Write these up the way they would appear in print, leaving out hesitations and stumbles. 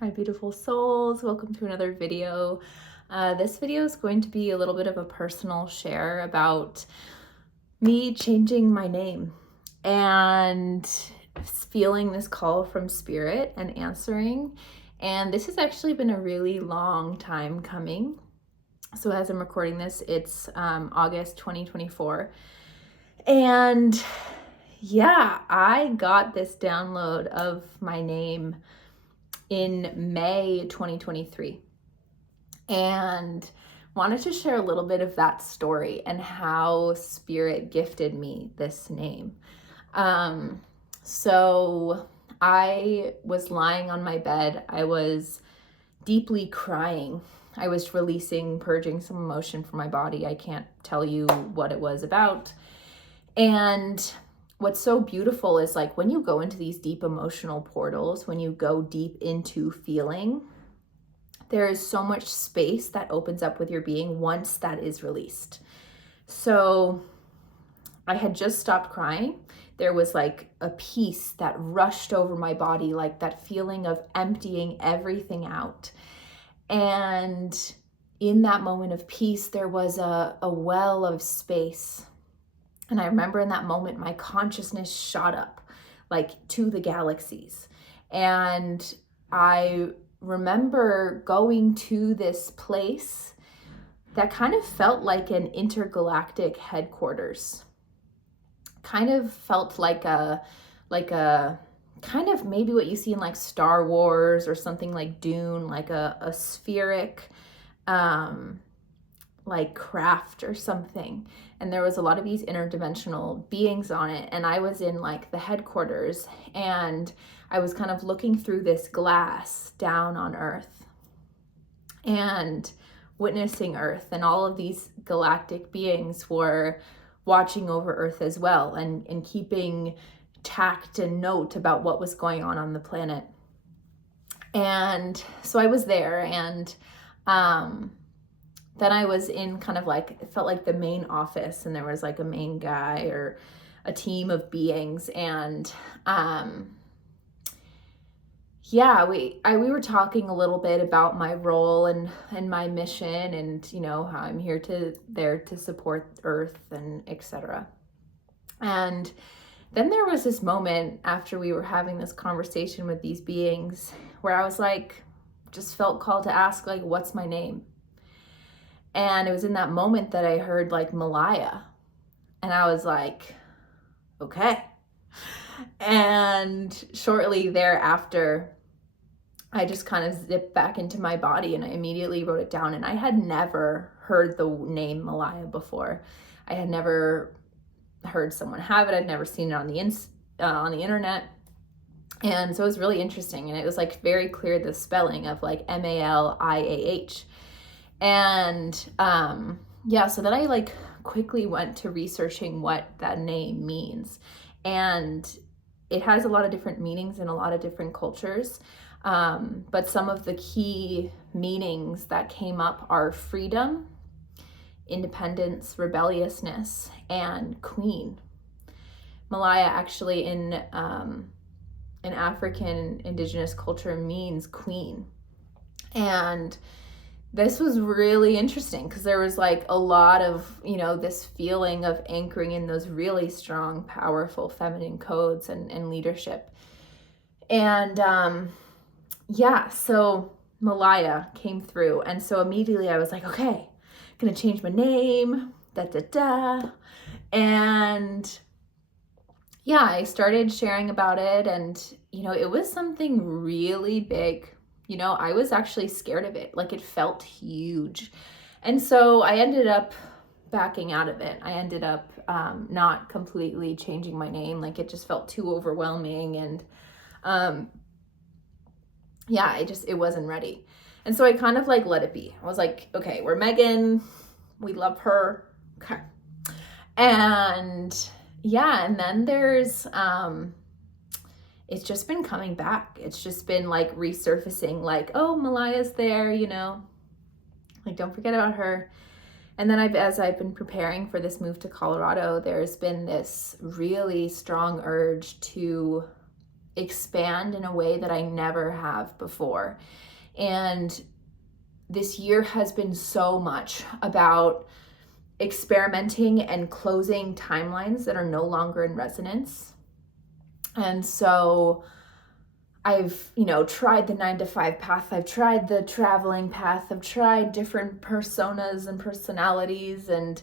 Hi, beautiful souls. Welcome to another video. This video is going to be a little bit of a personal share about me changing my name and feeling this call from spirit and answering. And this has actually been a really long time coming. So as I'm recording this, it's August 2024. And yeah, I got this download of my name in May 2023 and wanted to share a little bit of that story and how spirit gifted me this name. So I was lying on my bed. I was deeply crying. I was purging some emotion from my body. I can't tell you what it was about. And what's so beautiful is like when you go into these deep emotional portals, when you go deep into feeling, there is so much space that opens up with your being once that is released. So I had just stopped crying. There was like a peace that rushed over my body, like that feeling of emptying everything out. And in that moment of peace, there was a well of space. And I remember in that moment, my consciousness shot up like to the galaxies. And I remember going to this place that kind of felt like an intergalactic headquarters. Kind of felt like a kind of maybe what you see in like Star Wars or something like Dune, like a spheric like craft or something. And there was a lot of these interdimensional beings on it. And I was in like the headquarters and I was kind of looking through this glass down on Earth and witnessing Earth. And all of these galactic beings were watching over Earth as well and keeping tact and note about what was going on the planet. And so I was there and then I was in kind of like, it felt like the main office and there was like a main guy or a team of beings. And we were talking a little bit about my role and my mission and, you know, how I'm there to support Earth and etc. And then there was this moment after we were having this conversation with these beings where I was like, just felt called to ask like, what's my name? And it was in that moment that I heard like Maliah. And I was like, okay. And shortly thereafter, I just kind of zipped back into my body and I immediately wrote it down. And I had never heard the name Maliah before. I had never heard someone have it. I'd never seen it on the internet. And so it was really interesting. And it was like very clear the spelling of like Maliah. And so then I like quickly went to researching what that name means. And it has a lot of different meanings in a lot of different cultures. But some of the key meanings that came up are freedom, independence, rebelliousness, and queen. Maliah actually in African indigenous culture means queen. And this was really interesting because there was like a lot of, you know, this feeling of anchoring in those really strong, powerful feminine codes and leadership. And so Maliah came through. And so immediately I was like, okay, gonna change my name, And yeah, I started sharing about it. And, you know, it was something really big. You know, I was actually scared of it. Like it felt huge. And so I ended up backing out of it. I ended up not completely changing my name. Like it just felt too overwhelming. And it wasn't ready. And so I kind of like let it be. I was like, okay, we're Megan. We love her. Okay. And then there's it's just been coming back. It's just been like resurfacing, like, oh, Maliah's there, you know, like don't forget about her. And then as I've been preparing for this move to Colorado, there's been this really strong urge to expand in a way that I never have before. And this year has been so much about experimenting and closing timelines that are no longer in resonance. And so I've, tried the 9 to 5 path. I've tried the traveling path. I've tried different personas and personalities. And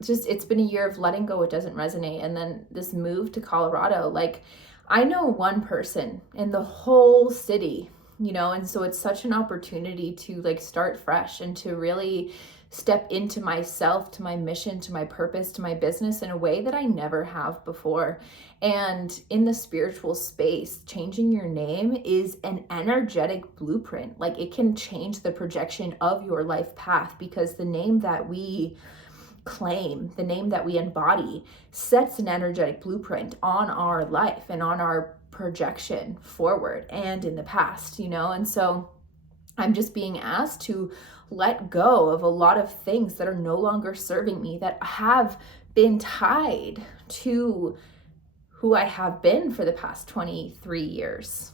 it's been a year of letting go what doesn't resonate. And then this move to Colorado, like, I know one person in the whole city, and so it's such an opportunity to like start fresh and to really step into myself, to my mission, to my purpose, to my business in a way that I never have before. And in the spiritual space, changing your name is an energetic blueprint. Like, it can change the projection of your life path, because the name that we claim, the name that we embody, sets an energetic blueprint on our life and on our projection forward and in the past, and so I'm just being asked to let go of a lot of things that are no longer serving me, that have been tied to who I have been for the past 23 years,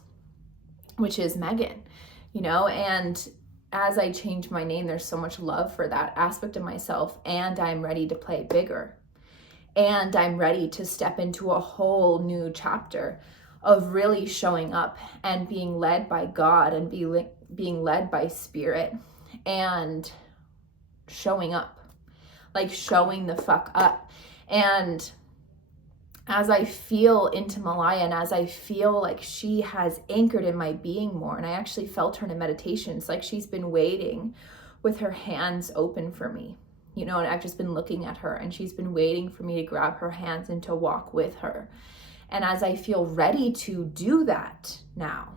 which is Megan, and as I change my name, there's so much love for that aspect of myself, and I'm ready to play bigger, and I'm ready to step into a whole new chapter of really showing up and being led by God and being led by Spirit and showing up, like showing the fuck up. And as I feel into Maliah, and as I feel like she has anchored in my being more, and I actually felt her in a meditation, it's like she's been waiting with her hands open for me, and I've just been looking at her, and she's been waiting for me to grab her hands and to walk with her. And as I feel ready to do that now,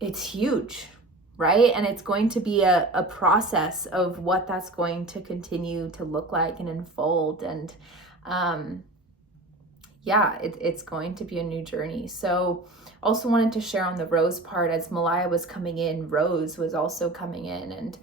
it's huge, right? And it's going to be a process of what that's going to continue to look like and unfold. And it's going to be a new journey. So also wanted to share on the Rose part, as Maliah was coming in, Rose was also coming in. And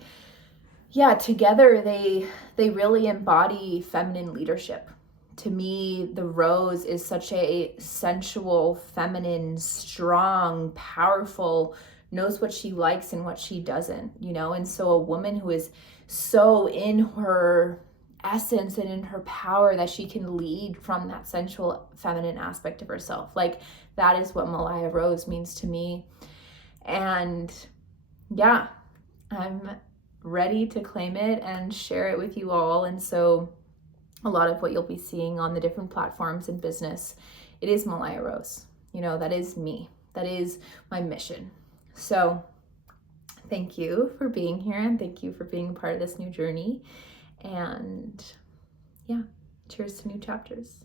together they really embody feminine leadership. To me, the Rose is such a sensual, feminine, strong, powerful, knows what she likes and what she doesn't, and so a woman who is so in her essence and in her power that she can lead from that sensual, feminine aspect of herself. Like, that is what Maliah Rose means to me. And I'm ready to claim it and share it with you all. And so a lot of what you'll be seeing on the different platforms in business, it is Maliah Rose. That is me. That is my mission. So thank you for being here, and thank you for being a part of this new journey. And cheers to new chapters.